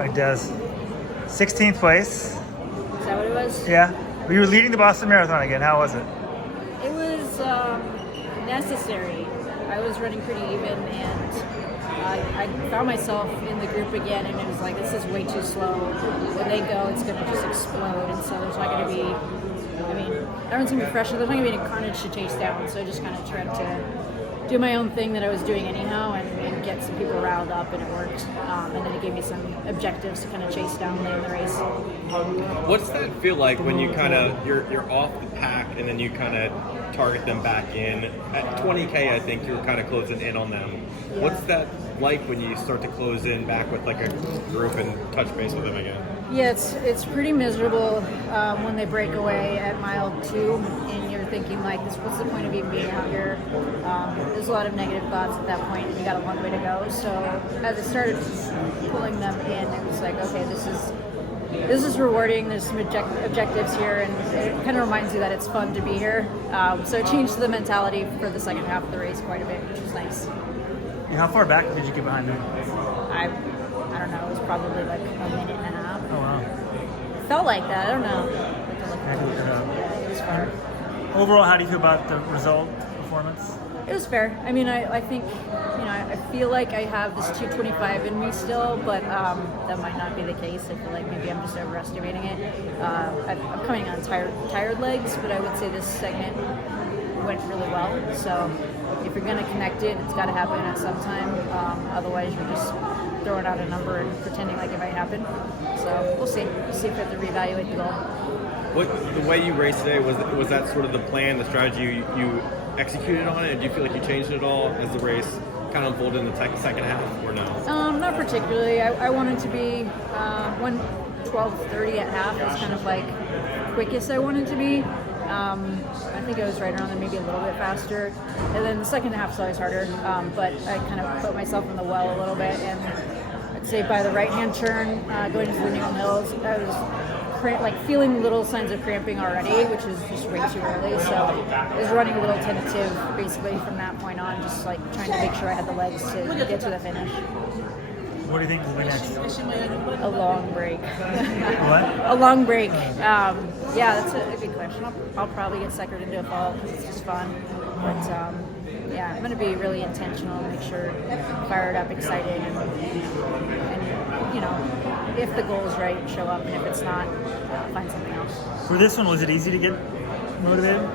Right, Des. 16th place. Is that what it was? Yeah. You were leading the Boston Marathon again. How was it? It was necessary. I was running pretty even, and I found myself in the group again, and it was like, this is way too slow. When they go, it's going to just explode, and so there's not going to be, everyone's going to be fresh, and there's not going to be any carnage to chase down, so I just kind of tried to do my own thing that I was doing anyhow and get some people riled up, and it worked. And then it gave me some objectives to kind of chase down late in the race. What's that feel like when you kind of you're off the pack and then you kind of target them back in at 20K? I think you're kind of closing in on them. Yeah. What's that like when you start to close in back with like a group and touch base with them again? Yeah, it's pretty miserable when they break away at mile 2, and you're thinking like, what's the point of even being out here? There's a lot of negative thoughts at that point, and you got a long way to go. So as I started pulling them in, it was like, okay, this is rewarding. There's some objectives here, and it kind of reminds you that it's fun to be here. So it changed the mentality for the second half of the race quite a bit, which was nice. How far back did you get behind them? I don't know. It was probably like a minute and a half. Oh, wow. It felt like that. I don't know. Yeah, it was fun. Overall, how do you feel about the result, performance? It was fair. I think, I feel like I have this 225 in me still, but that might not be the case. I feel like maybe I'm just overestimating it. I'm coming on tired legs, but I would say this segment went really well. So if you're going to connect it, it's got to happen at some time. Otherwise, you're just throwing out a number and pretending like it might happen. So we'll see. We'll see if we have to reevaluate the goal. The way you raced today, was that sort of the plan, the strategy you executed on it? Do you feel like you changed it at all as the race kind of unfolded in the second half, or no? Not particularly. I wanted to be 1:12:30 at half. It's kind of like quickest I wanted to be. I think I was right around there, maybe a little bit faster. And then the second half is always harder, but I kind of put myself in the well a little bit, and I'd say by the right-hand turn, going into the Newton Hills, I was feeling little signs of cramping already, which is just way too early. So I was running a little tentative basically from that point on, just like trying to make sure I had the legs to get to the finish. What do you think will be next? A long break. What? A long break. Yeah, that's a good question. I'll probably get suckered into a fall because it's just fun. But yeah, I'm going to be really intentional, make sure fired up, excited, and if the goal is right, show up, and if it's not, find something else. For this one, was it easy to get motivated?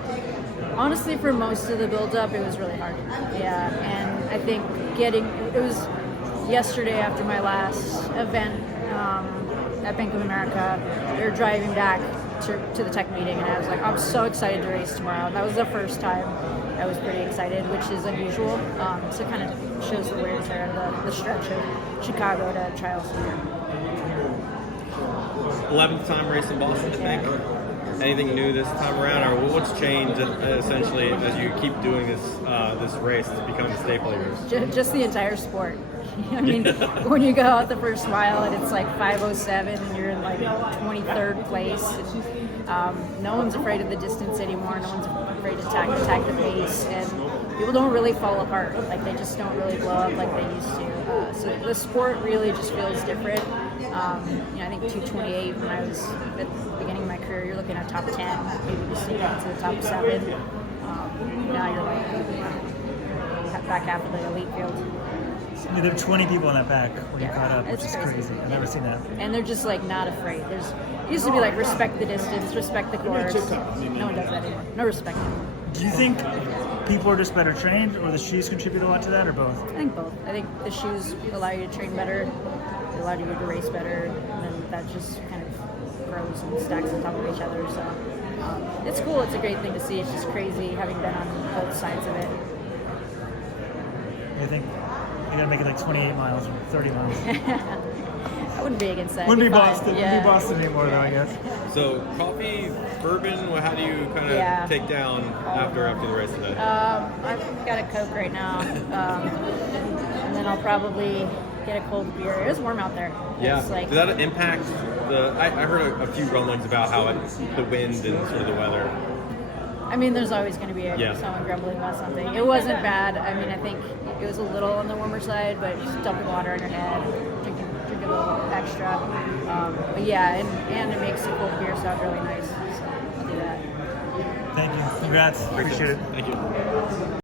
Honestly, for most of the build-up, it was really hard. Yeah, and I think it was yesterday after my last event at Bank of America. We were driving back to the tech meeting, and I was like, I'm so excited to race tomorrow. And that was the first time I was pretty excited, which is unusual. So it kind of shows the wear and tear of the stretch of Chicago to trials here. 11th time racing Boston, I think. Anything new this time around, or what's changed essentially as you keep doing this race to become a staple of yours? Just the entire sport. When you go out the first mile and it's like 5:07 and you're in like 23rd place, and so one's afraid of the distance anymore. No one's afraid to attack the pace, and people don't really fall apart. Like they just don't really blow up like they used to. So the sport really just feels different. I think 228 when I was at the beginning of my career, you're looking at top 10, maybe just get to the top 7. Now you're like back half of the elite field. Yeah, there were 20 people in that back when you caught up, which is crazy. crazy. I've never seen that. And they're just like not afraid. It used to be like respect the distance, respect the course. No one does that anymore. No respect anymore. Do you think people are just better trained, or the shoes contribute a lot to that, or both? I think both. I think the shoes allow you to train better, they allow you to race better, and then that just kind of grows and stacks on top of each other. So it's cool. It's a great thing to see. It's just crazy having been on both sides of it. You think you're gonna make it like 28 miles or 30 miles? I wouldn't be against that. Wouldn't be fine. Boston. Yeah. Wouldn't be Boston anymore, though, I guess. So coffee, bourbon, how do you kind of take down after the race today? I've got a Coke right now, and then I'll probably get a cold beer. It was warm out there. Yeah. Does that impact I heard a few rumblings about how the wind and sort of the weather. There's always going to be someone grumbling about something. It wasn't bad. I think it was a little on the warmer side, but just dumping water on your head, drinking a little extra. But yeah, and it makes the cold beer sound really nice. So I'll do that. Thank you. Congrats. Appreciate it. Thank you.